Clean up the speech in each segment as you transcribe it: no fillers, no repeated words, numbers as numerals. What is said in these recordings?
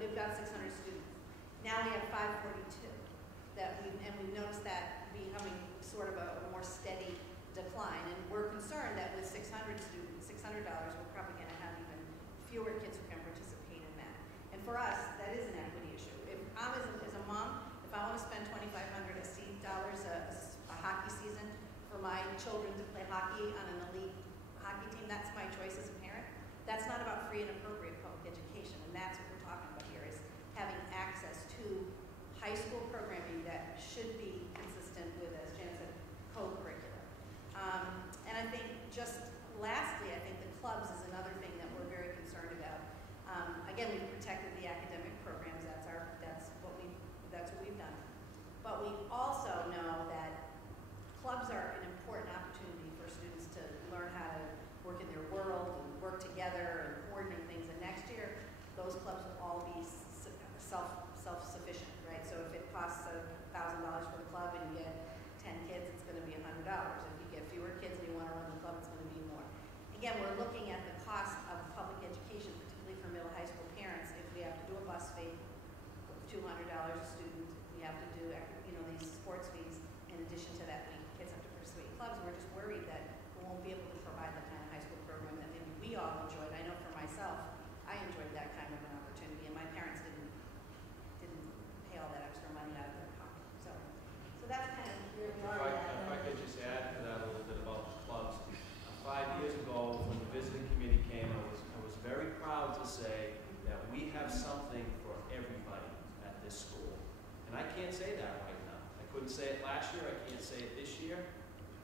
but we've got 600 students. Now we have 542 and we've noticed that becoming sort of a more steady decline, and we're concerned that with 600 students, $600, we're probably going to have even fewer kids who can participate in that. And for us, that is an equity issue. If I'm as a mom, if I want to spend $2,500 a hockey season for my children to play hockey on an elite hockey team, that's my choice as a parent. That's not about free and appropriate public education, and that's what we're talking about here, is having access to high school programming that should be consistent with, as Jan said, co-curricular. And I think just lastly, I think the clubs is another thing that we're very concerned about. Again, we've protected the academic programs. That's what we've done. But we also know that clubs are an important opportunity for students to learn how to work in their world and work together and coordinate things. And next year, those clubs will all be self-sufficient, right? So if it costs $1,000 for the club and you get 10 kids, it's going to be $100. If you get fewer kids and you want to run the club, it's going to be more. Again, we're looking at the cost of public education, particularly for middle high school parents. If we have to do a bus fee, $200 a student, we have to do these sports fees. In addition to that, kids have to persuade clubs. We're just worried that we won't be able to provide the kind of high school program that maybe we all enjoyed. I know for myself, I enjoyed that kind of an opportunity, and my parents didn't pay all that extra money out of their pocket. So that's kind of where we are. If I could just add to that a little bit about the clubs. 5 years ago, when the visiting committee came, I was very proud to say that we have something for everybody at this school. And I can't say that right now. I couldn't say it last year, I can't say it this year.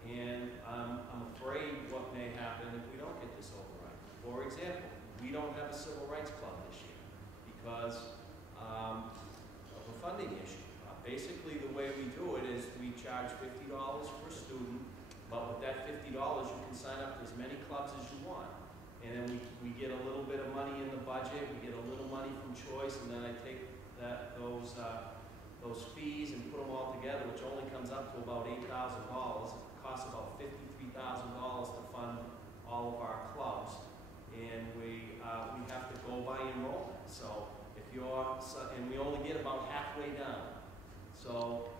And I'm afraid what may happen if we don't get this override. For example, we don't have a civil rights club this year because of a funding issue. Basically, the way we do it is we charge $50 per student, but with that $50, you can sign up to as many clubs as you want. And then we get a little bit of money in the budget, we get a little money from Choice, and then I take those fees and put them all together, which only comes up to about $8,000. It costs about $53,000 to fund all of our clubs, and we have to go by enrollment. So and we only get about halfway down. So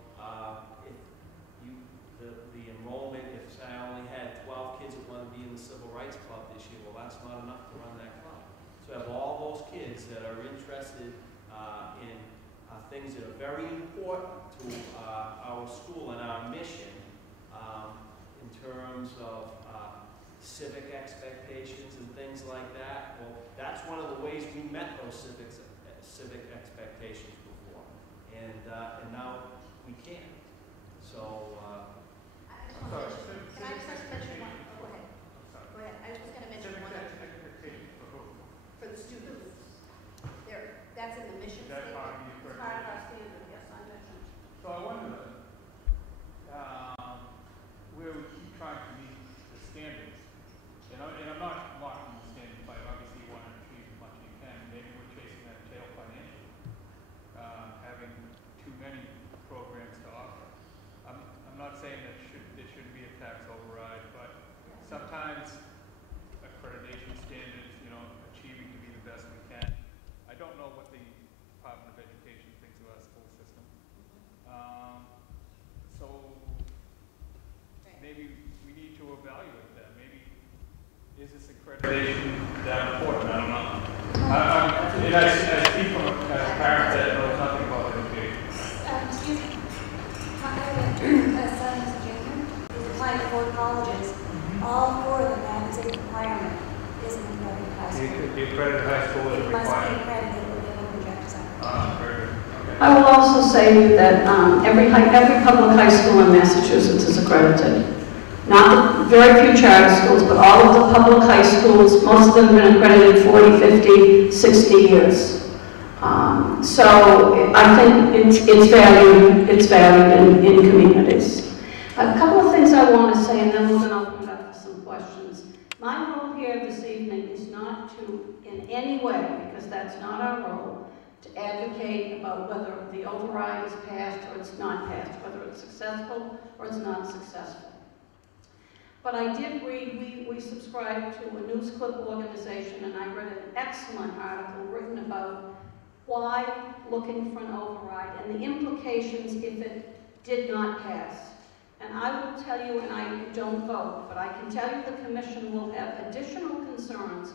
the enrollment, if I only had 12 kids that want to be in the Civil Rights Club this year, well, that's not enough to run that club. So I have all those kids that are interested in things that are very important to our school and our mission in terms of civic expectations and things like that. Well, that's one of the ways we met those civic expectations before, and now we can't. So. Can I just mention one? Oh, go ahead. Go ahead. I was just going to mention one. For the students. That's in the mission statement. It's part of our standard. Yes, I mentioned. So I wonder where we keep trying to meet the standards. And I'm not mocking the standards, but obviously you want to achieve as much as you can. Maybe we're chasing that tail financially, having too many programs to offer. I'm not saying that there shouldn't be a tax override, but sometimes accreditation standards, achieving to be the best we can. I don't know what the Department of Education thinks of our school system. So maybe we need to evaluate that. Maybe is this accreditation that important? I don't know. And I speak from a parent that knows nothing about education. Excuse me. My son is a junior. He's applying to 4 colleges. All 4 of them have as a requirement is an accredited high school. The accredited high school is required. It must be accredited or they will reject us. Very good. Okay. I will also say that every public high school in Massachusetts is accredited. Not the very few charter schools, but all of the public high schools, most of them have been accredited 40, 50, 60 years. So I think it's valued in communities. A couple of things I want to say, and then we're going to open it up for some questions. My role here this evening is not to, in any way, because that's not our role, to advocate about whether the override is passed or it's not passed, whether it's successful or it's not successful. But I did read, we subscribe to a news clip organization, and I read an excellent article written about why looking for an override and the implications if it did not pass. And I will tell you, and I don't vote, but I can tell you the Commission will have additional concerns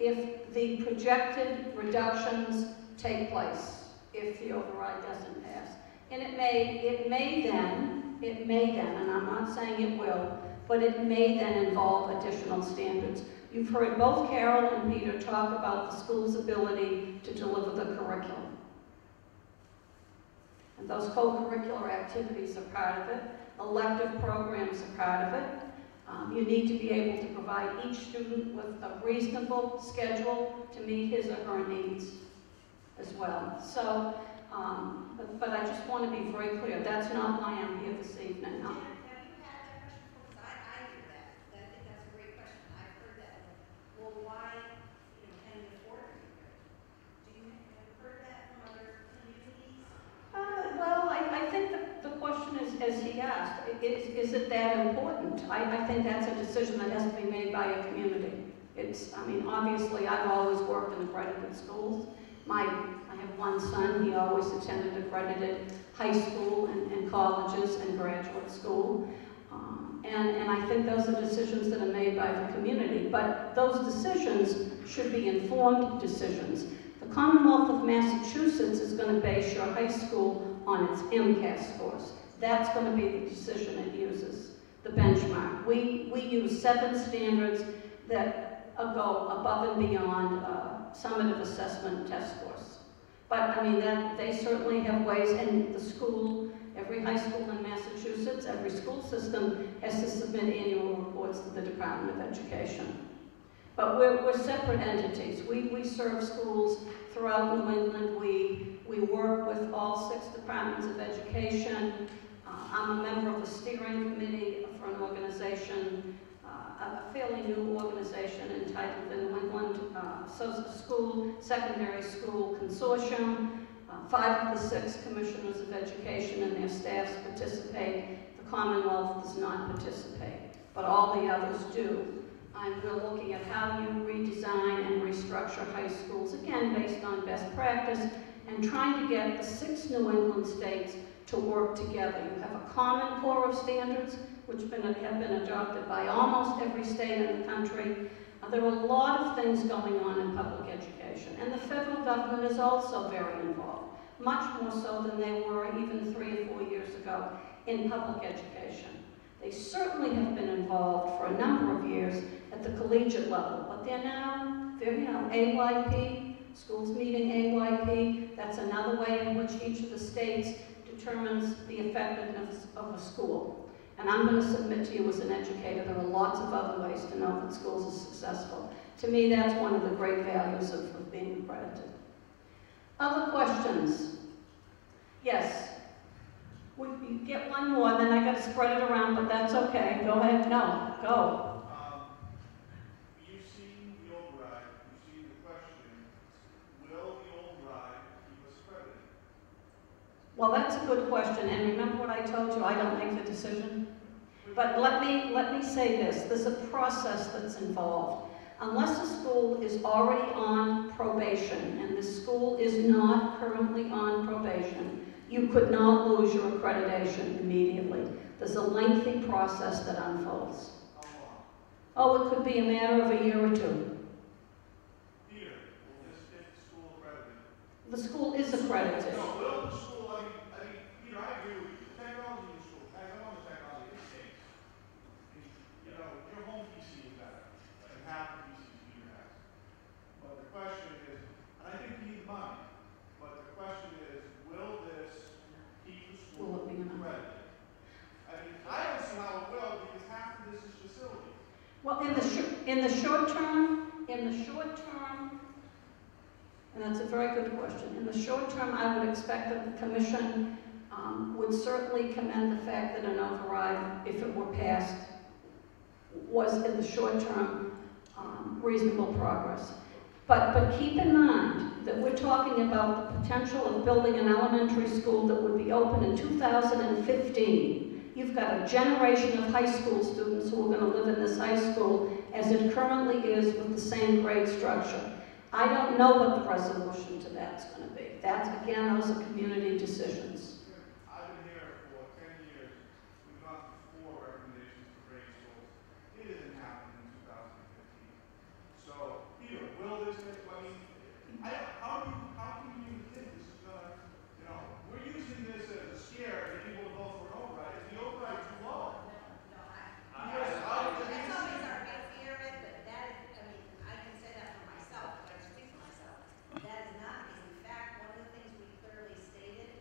if the projected reductions take place, if the override doesn't pass. And it may then, and I'm not saying it will, but it may then involve additional standards. You've heard both Carol and Peter talk about the school's ability to deliver the curriculum. And those co-curricular activities are part of it. Elective programs are part of it. You need to be able to provide each student with a reasonable schedule to meet his or her needs as well. So, but I just want to be very clear, that's not why I'm here this evening. Have you had that question before? Because I hear that. I think that's a great question. I've heard that. Well, why, can you afford it? Do you have heard that from other communities? Well, I think the question is, as he asked, is it that important? I think that's a decision that has to be made by a community. Obviously, I've always worked in accredited schools. I have one son, he always attended accredited high school and colleges and graduate school. And I think those are decisions that are made by the community. But those decisions should be informed decisions. The Commonwealth of Massachusetts is going to base your high school on its MCAS scores. That's going to be the decision it uses, the benchmark. We use 7 standards that go above and beyond summative assessment test scores. But they certainly have ways, and the school, every high school in Massachusetts, every school system has to submit annual reports to the Department of Education. But we're separate entities. We serve schools throughout New England. We work with all 6 departments of education. I'm a member of the steering committee for an organization, a fairly new organization entitled the New England Secondary School Consortium. 5 of the 6 commissioners of education and their staffs participate. The Commonwealth does not participate, but all the others do. And we're looking at how you redesign and restructure high schools, again, based on best practice, and trying to get the 6 New England states to work together. You have a common core of standards, which have been adopted by almost every state in the country. There are a lot of things going on in public education, and the federal government is also very involved, much more so than they were even 3 or 4 years ago in public education. They certainly have been involved for a number of years at the collegiate level, but they're AYP, schools meeting AYP. That's another way in which each of the states determines the effectiveness of a school. And I'm going to submit to you as an educator, there are lots of other ways to know that schools are successful. To me, that's one of the great values of being accredited. Other questions? Yes. You get one more, then I got to spread it around, but that's okay. Go ahead. No, go. You've seen the override, you've seen the question, will the override keep us accredited? Well, that's a good question, and remember what I told you, I don't make the decision. But let me say this, there's a process that's involved. Unless a school is already on probation, and the school is not currently on probation, you could not lose your accreditation immediately. There's a lengthy process that unfolds. How long? Oh, it could be a matter of a year or 2. Peter, will this get the school accredited? The school is accredited. No, will the school, Peter, I agree with you. The technology in the school, I know the technology, it stinks. Your home PC is better than half the PCs Peter has. But the question is, and I think we need the money, but the question is, will this keep the school Will it be enough? accredited? I don't see how it will, because half of this is facility. Well, in the short term, and that's a very good question. In the short term, I would expect that the Commission would certainly commend the fact that an override, if it were passed, was in the short term reasonable progress. But keep in mind that we're talking about the potential of building an elementary school that would be open in 2015. You've got a generation of high school students who are going to live in this high school as it currently is with the same grade structure. I don't know what the resolution to that's going to be. That's, again, those are community decisions. I've been here for 10 years. We've gone through 4 recommendations for grade schools. It isn't happening in 2015. So, Peter, will this, I mean, how can you even think this is gonna, you know, we're using this as a scare to get people to vote for an override. Is the override too low? Because That's always our big fear of it, but that is, I mean, I can say that for myself, but I speak for myself. That is not the case. In fact, one of the things we clearly stated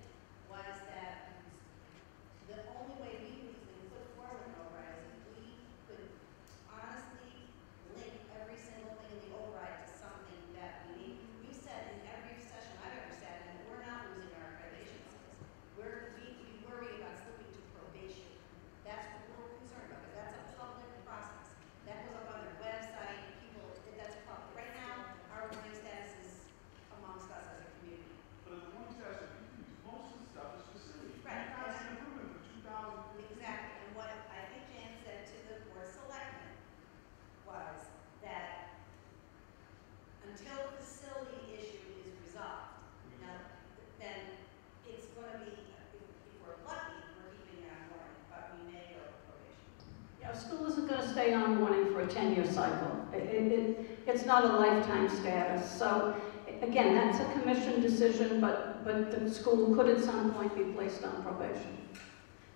was that the only way we usually put forward an override is if we could honestly link every single thing in the override to something that we need. We've said in every session I've ever sat in, that we're not losing our accreditation skills. We worry about slipping to probation. That's what we're concerned about, because that's a public process. That goes up on their website, people, that's public. Right now, our warning status is amongst us as a community. But the one test that you use, most of the stuff is facility. Right. That's an improvement from 2015. Exactly, and what I think Jan said to the board of selectmen was that until the facility issue is resolved, now, then it's gonna be, if we're lucky, we're keeping it on warning, but we may go to probation. Yeah, a school isn't going to stay on warning for a 10-year cycle. It's not a lifetime status. So, again, that's a commission decision, but the school could at some point be placed on probation.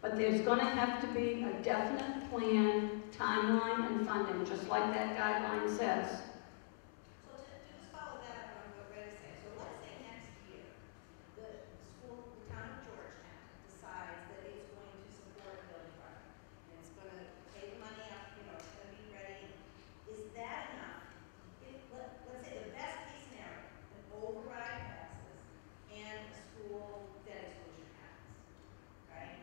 But there's going to have to be a definite plan, timeline, and funding, just like that guideline says. So to just follow that up on what Red is saying, so let's say next year, the school, the town of Georgetown decides that it's going to support a building project. And it's gonna pay the money up, you know, it's gonna be ready. Is that enough? Let's say the best case scenario, an override passes and a school debt exclusion happens, right?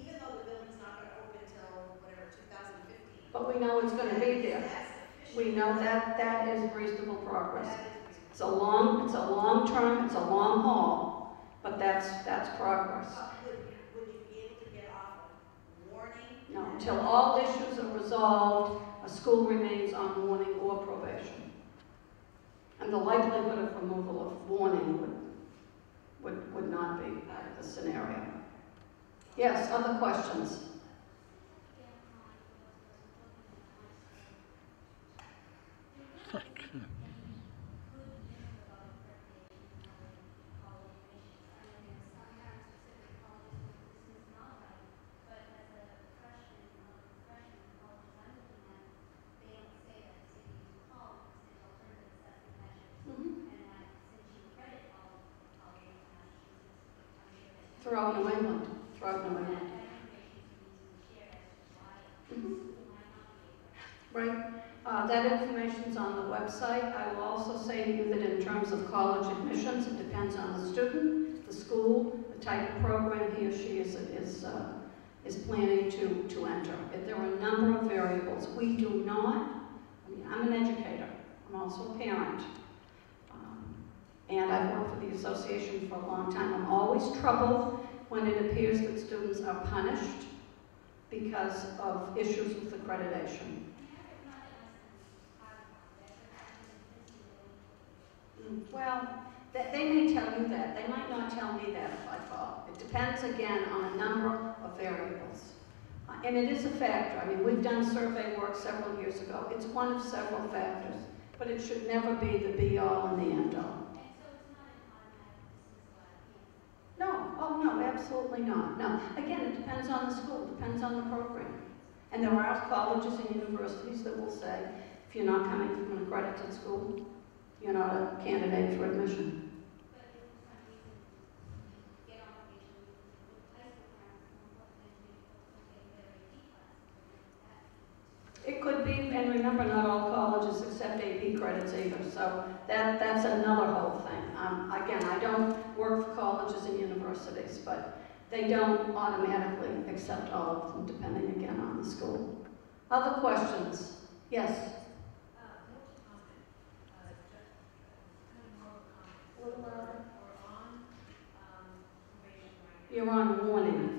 Even though the building's not gonna open till whatever, 2015. But we know it's going to be there. That's sufficient. We know that that is reasonable progress. That is It's a long term, it's a long haul, but that's progress. Would you be able to get off of warning? No, until all issues are resolved, a school remains on warning or probation. And the likelihood of removal of warning would not be the scenario. Yes, other questions? Throughout New England. Mhm. Right. That information's on the website. I will also say to you that in terms of college admissions, it depends on the student, the school, the type of program he or she is planning to enter. If there are a number of variables, we do not. I mean, I'm an educator. I'm also a parent. And I've worked for the association for a long time. I'm always troubled when it appears that students are punished because of issues with accreditation. Well, they may tell you that. They might not tell me that if I fall. It depends, again, on a number of variables. And it is a factor. I mean, we've done survey work several years ago. It's one of several factors, but it should never be the be-all and the end-all. No, oh no, absolutely not. No, again, it depends on the school, depends on the program. And there are colleges and universities that will say, if you're not coming from an accredited school, you're not a candidate for admission. It could be, and remember, not all colleges accept AP credits either, so that's another whole thing. Again, I don't work for colleges and universities, but they don't automatically accept all of them, depending again on the school. Other questions? Yes? You're on warning.